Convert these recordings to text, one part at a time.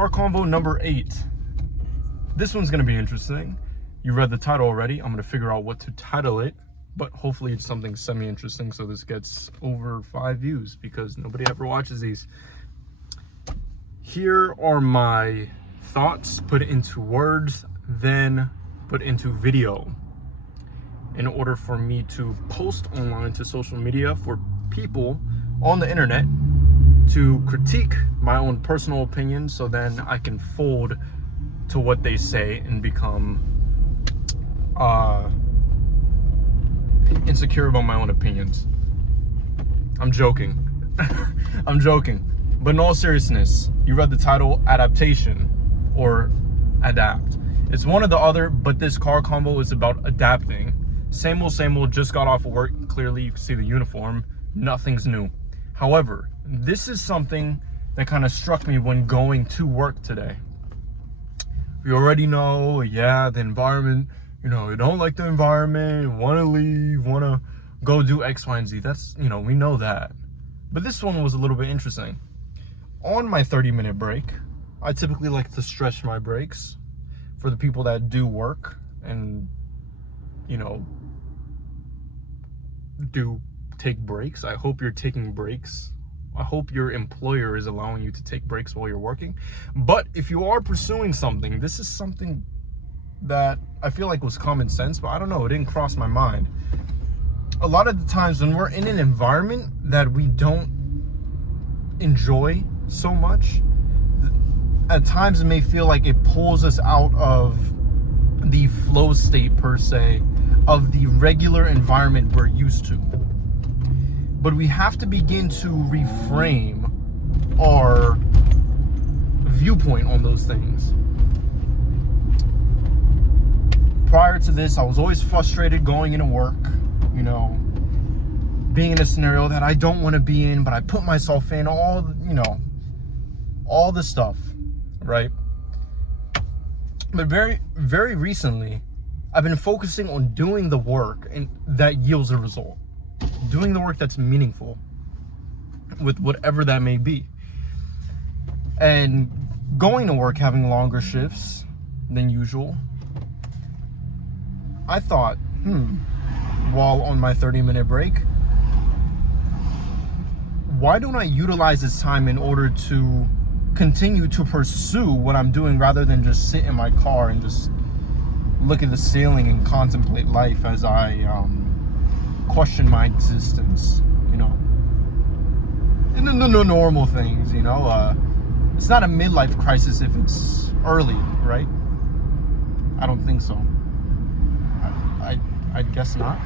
Our convo number 8. This one's going to be interesting. You read the title already. I'm going to figure out what to title it, but hopefully it's something semi-interesting so this gets over 5 views because nobody ever watches these. Here are my thoughts put into words, then put into video in order for me to post online to social media for people on the internet to critique my own personal opinion, so then I can fold to what they say and become insecure about my own opinions. I'm joking. I'm joking. But in all seriousness, you read the title, adaptation or adapt. It's one or the other, but this car convo is about adapting. Same old, just got off of work. Clearly you can see the uniform. Nothing's new. However, this is something that kind of struck me when going to work today. We already know, the environment, you don't like the environment, want to leave, want to go do X, Y, and Z. That's, we know that. But this one was a little bit interesting. On my 30-minute break, I typically like to stretch my breaks for the people that do work and, do take breaks. I hope you're taking breaks. I hope your employer is allowing you to take breaks while you're working. But if you are pursuing something, this is something that I feel like was common sense, but I don't know, it didn't cross my mind. A lot of the times when we're in an environment that we don't enjoy so much, at times it may feel like it pulls us out of the flow state per se, of the regular environment we're used to. But we have to begin to reframe our viewpoint on those things. Prior to this, I was always frustrated going into work, being in a scenario that I don't want to be in, but I put myself in, all the stuff, right? But very, very recently, I've been focusing on doing the work and that yields a result. Doing the work that's meaningful with whatever that may be. And going to work, having longer shifts than usual, I thought, while on my 30-minute break, why don't I utilize this time in order to continue to pursue what I'm doing rather than just sit in my car and just look at the ceiling and contemplate life as I question my existence, and then the normal things, it's not a midlife crisis if it's early, right? I don't think so. I guess not.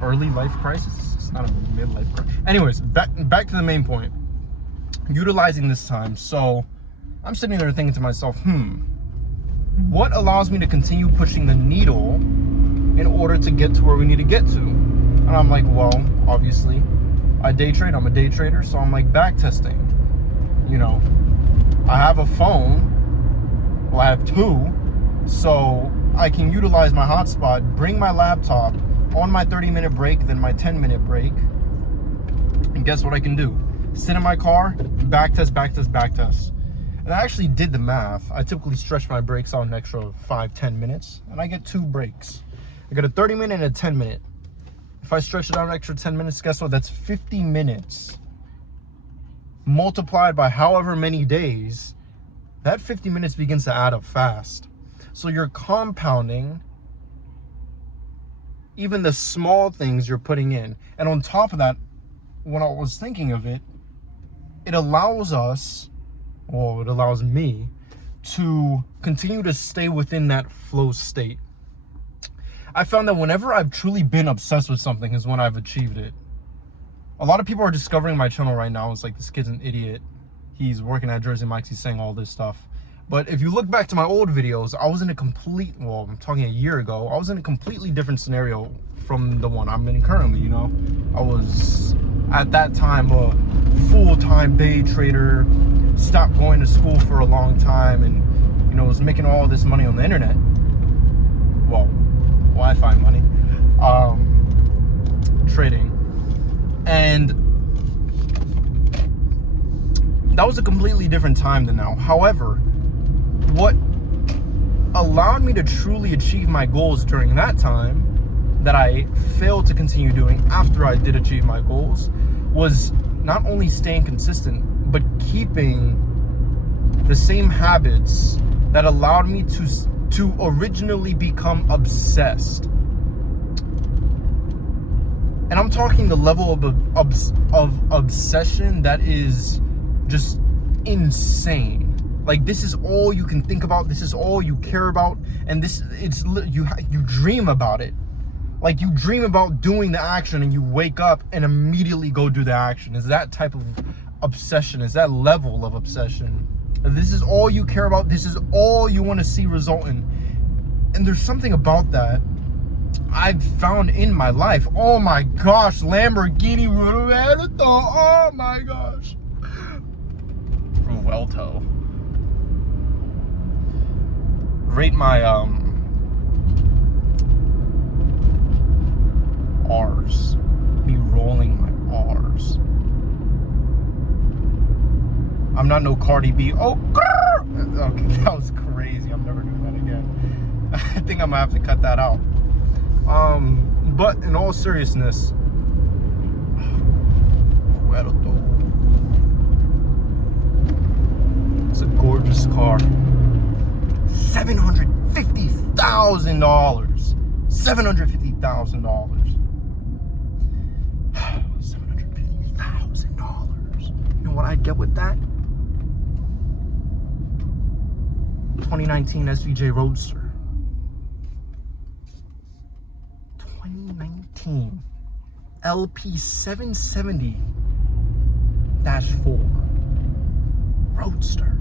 Early life crisis, it's not a midlife crisis. Anyways, back to the main point. Utilizing this time, so I'm sitting there thinking to myself, what allows me to continue pushing the needle in order to get to where we need to get to? And I'm like, well, obviously, I day trade. I'm a day trader, so I'm like back testing. I have a phone. Well, I have 2, so I can utilize my hotspot, bring my laptop on my 30-minute break, then my 10-minute break. And guess what I can do? Sit in my car, back test. And I actually did the math. I typically stretch my breaks out an extra 5-10 minutes, and I get 2 breaks. I get a 30-minute and a 10-minute. If I stretch it out an extra 10 minutes, guess what? That's 50 minutes. Multiplied by however many days, that 50 minutes begins to add up fast. So you're compounding even the small things you're putting in. And on top of that, when I was thinking of it, it allows me to continue to stay within that flow state. I found that whenever I've truly been obsessed with something is when I've achieved it. A lot of people are discovering my channel right now. It's like, this kid's an idiot. He's working at Jersey Mike's. He's saying all this stuff. But if you look back to my old videos, I was in I'm talking a year ago, I was in a completely different scenario from the one I'm in currently, I was, at that time, a full-time day trader, stopped going to school for a long time, and, was making all this money on the internet. Well, Wi-Fi money. Trading. And That was a completely different time than now. However, what allowed me to truly achieve my goals during that time that I failed to continue doing after I did achieve my goals was not only staying consistent, but keeping the same habits that allowed me to originally become obsessed. And I'm talking the level of obsession that is just insane. Like, this is all you can think about. This is all you care about. And you dream about it. Like, you dream about doing the action and you wake up and immediately go do the action. Is that type of obsession? Is that level of obsession? This is all you care about. This is all you want to see result in. And there's something about that I've found in my life. Oh my gosh, Lamborghini Ruedo. Oh my gosh. Vuelto. Rate my R's. Be rolling my R's. I'm not no Cardi B. Oh, grrr! Okay, that was crazy. I'm never doing that again. I think I'm gonna have to cut that out. But in all seriousness, it's a gorgeous car. $750,000. $750,000. $750,000. You know what I'd get with that? 2019 SVJ Roadster. 2019 LP 770-4 Roadster.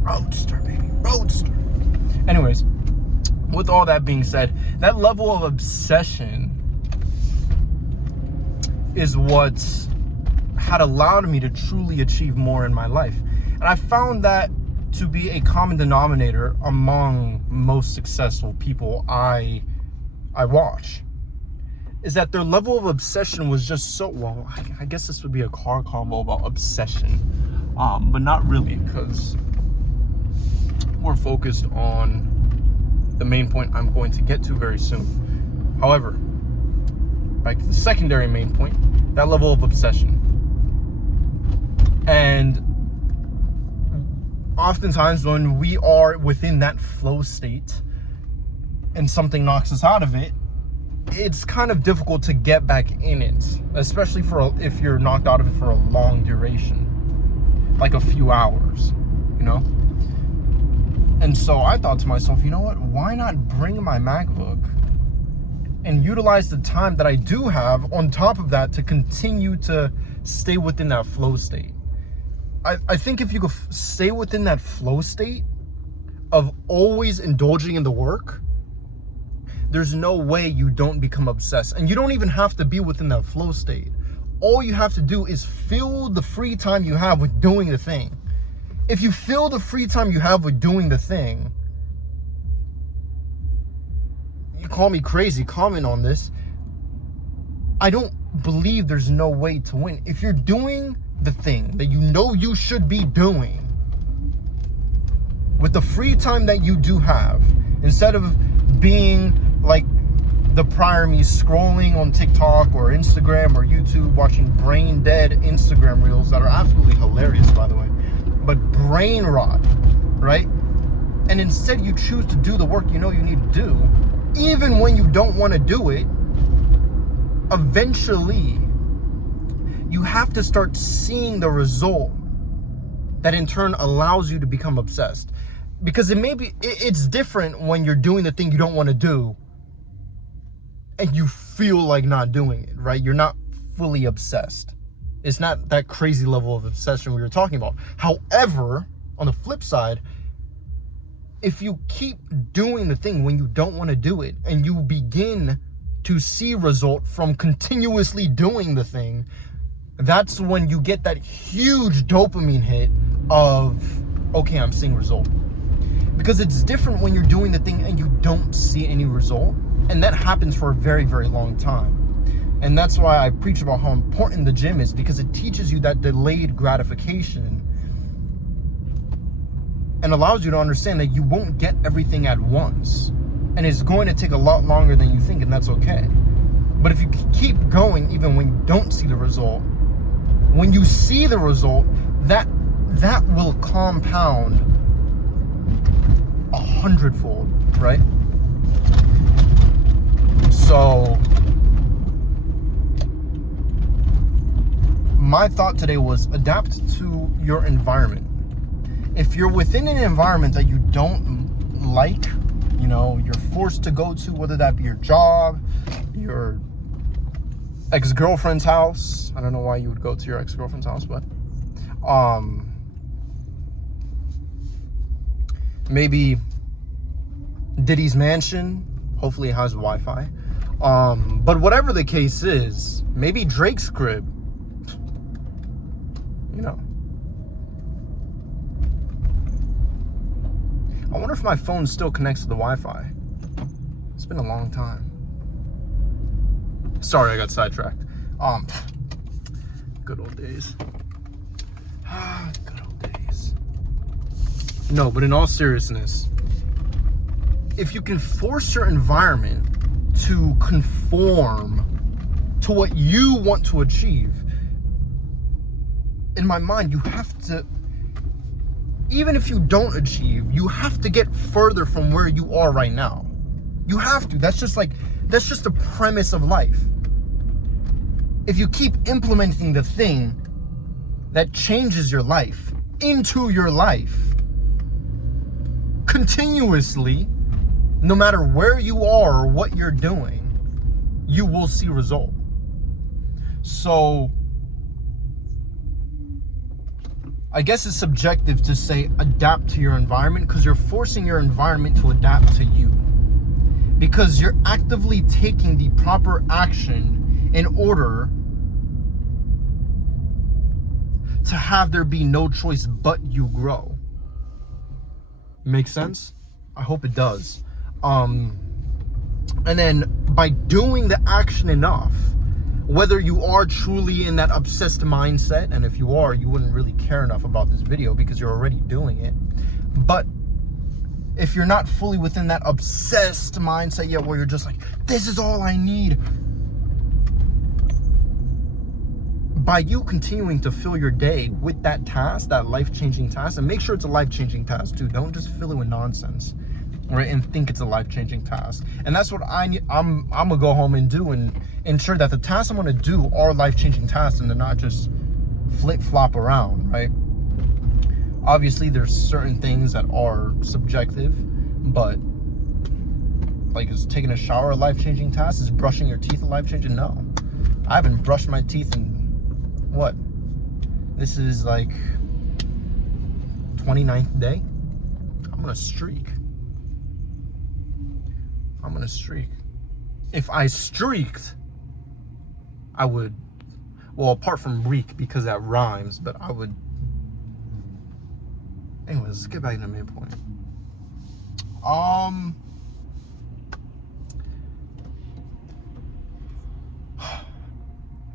Roadster, baby. Roadster. Anyways, with all that being said, that level of obsession is what had allowed me to truly achieve more in my life. And I found that to be a common denominator among most successful people I watch, is that their level of obsession was just so, well, I guess this would be a car convo about obsession, but not really, because we're focused on the main point I'm going to get to very soon. However, back to the secondary main point, that level of obsession. And oftentimes when we are within that flow state and something knocks us out of it, it's kind of difficult to get back in it, especially if you're knocked out of it for a long duration, like a few hours, you know? And so I thought to myself, you know what? Why not bring my MacBook and utilize the time that I do have on top of that to continue to stay within that flow state? I think if you could stay within that flow state of always indulging in the work, there's no way you don't become obsessed. And you don't even have to be within that flow state. All you have to do is fill the free time you have with doing the thing. If you fill the free time you have with doing the thing, you call me crazy, comment on this, I don't believe there's no way to win. If you're doing the thing that you know you should be doing with the free time that you do have, instead of being like the prior me scrolling on TikTok or Instagram or YouTube, watching brain dead Instagram reels that are absolutely hilarious, by the way, but brain rot, right? And instead you choose to do the work you know you need to do, even when you don't want to do it. Eventually you have to start seeing the result that in turn allows you to become obsessed. Because it's different when you're doing the thing you don't want to do and you feel like not doing it, right? You're not fully obsessed. It's not that crazy level of obsession we were talking about. However, on the flip side, if you keep doing the thing when you don't want to do it and you begin to see result from continuously doing the thing, that's when you get that huge dopamine hit of, okay, I'm seeing result. Because it's different when you're doing the thing and you don't see any result. And that happens for a very, very long time. And that's why I preach about how important the gym is, because it teaches you that delayed gratification and allows you to understand that you won't get everything at once. And it's going to take a lot longer than you think, and that's okay. But if you keep going, even when you don't see the result, when you see the result, that will compound 100-fold, right? So my thought today was adapt to your environment. If you're within an environment that you don't like, you know, you're forced to go to, whether that be your job, your ex-girlfriend's house. I don't know why you would go to your ex-girlfriend's house, but maybe Diddy's mansion. Hopefully it has Wi-Fi. But whatever the case is, maybe Drake's crib. You know. I wonder if my phone still connects to the Wi-Fi. It's been a long time. Sorry, I got sidetracked. Good old days. Good old days. No, but in all seriousness, if you can force your environment to conform to what you want to achieve, in my mind, you have to, even if you don't achieve, you have to get further from where you are right now. You have to. That's just the premise of life. If you keep implementing the thing that changes your life into your life continuously, no matter where you are or what you're doing, you will see result. So I guess it's subjective to say adapt to your environment, because you're forcing your environment to adapt to you. Because you're actively taking the proper action in order to have there be no choice but you grow. Make sense? I hope it does. And then by doing the action enough, whether you are truly in that obsessed mindset, and if you are, you wouldn't really care enough about this video because you're already doing it. But if you're not fully within that obsessed mindset yet, where you're just like, this is all I need, by you continuing to fill your day with that task, that life-changing task, and make sure it's a life-changing task too. Don't just fill it with nonsense, right? And think it's a life-changing task. And that's what I'm gonna go home and do, and ensure that the tasks I'm gonna do are life-changing tasks and they're not just flip-flop around, right? Obviously, there's certain things that are subjective, but like, is taking a shower a life-changing task? Is brushing your teeth a life-changing? No. I haven't brushed my teeth in what? This is like 29th day. I'm gonna streak. If I streaked, I would, well, apart from reek because that rhymes, but I would, anyways, let's get back to the main point.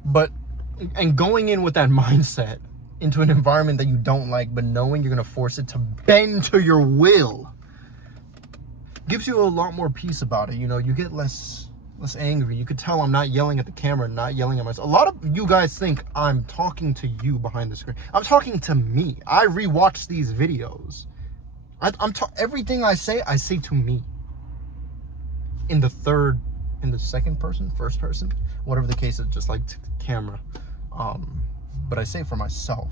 But, and going in with that mindset into an environment that you don't like, but knowing you're gonna force it to bend to your will, gives you a lot more peace about it. You know, you get less angry. You could tell I'm not yelling at the camera, not yelling at myself. A lot of you guys think I'm talking to you behind the screen. I'm talking to me. I rewatch these videos. Everything I say to me. In the second person, first person, whatever the case is, just like camera. But I say for myself.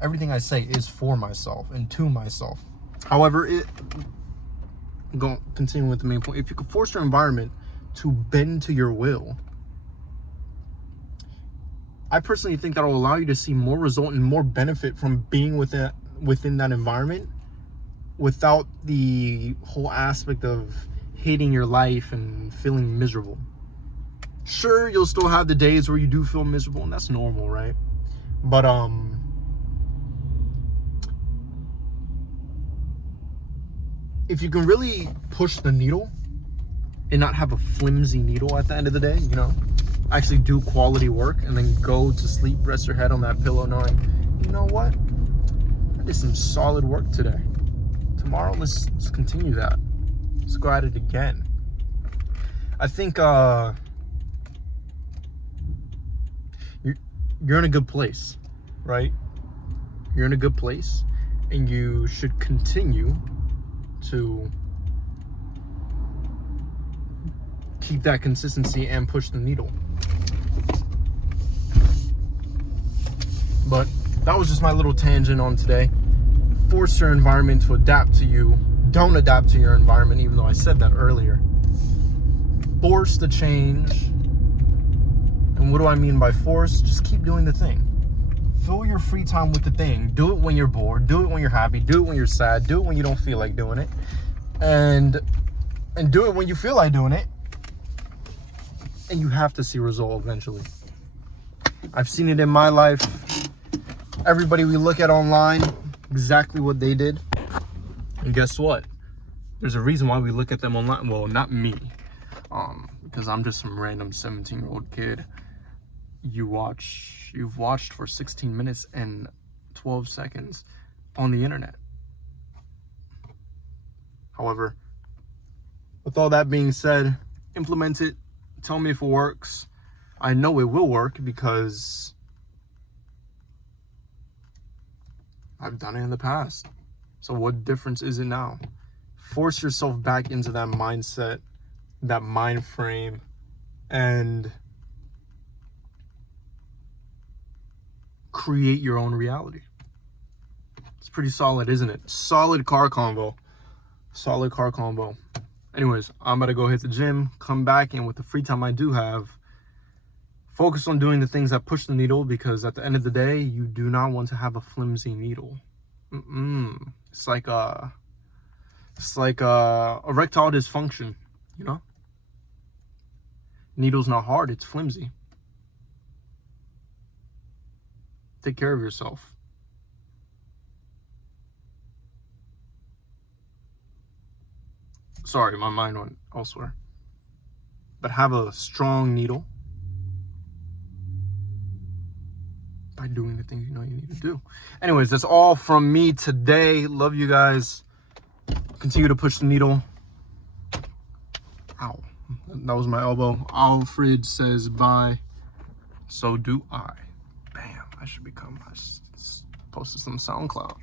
Everything I say is for myself and to myself. However, continuing with the main point, if you could force your environment to bend to your will, I personally think that will allow you to see more result and more benefit from being within that environment, without the whole aspect of hating your life and feeling miserable. Sure, you'll still have the days where you do feel miserable, and that's normal, right? But if you can really push the needle and not have a flimsy needle at the end of the day, you know, actually do quality work and then go to sleep, rest your head on that pillow knowing, you know what, I did some solid work today. tomorrow, let's continue that. Let's go at it again. I think you're in a good place, right? You're in a good place, and you should continue to keep that consistency and push the needle. But that was just my little tangent on today. Force your environment to adapt to you. Don't adapt to your environment, even though I said that earlier. Force the change. And what do I mean by force? Just keep doing the thing. Fill your free time with the thing. Do it when you're bored. Do it when you're happy. Do it when you're sad. Do it when you don't feel like doing it. And do it when you feel like doing it. And you have to see result eventually. I've seen it in my life. Everybody we look at online, exactly what they did. And guess what? There's a reason why we look at them online. Well, not me. Because I'm just some random 17-year-old kid. You've watched for 16 minutes and 12 seconds on the internet. However, with all that being said, implement it. Tell me if it works. I know it will work because I've done it in the past. So what difference is it now? Force yourself back into that mindset, that mind frame, and create your own reality. It's pretty solid, isn't it? Solid car convo. Solid car convo. Anyways, I'm about to go hit the gym, come back, and with the free time I do have, focus on doing the things that push the needle, because at the end of the day, you do not want to have a flimsy needle. It's like erectile dysfunction, you know? Needle's not hard, it's flimsy. Take care of yourself. Sorry, my mind went elsewhere. But have a strong needle by doing the things you know you need to do. Anyways, that's all from me today. Love you guys. Continue to push the needle. Ow. That was my elbow. Alfred says bye. So do I. Bam. I should posted some SoundCloud.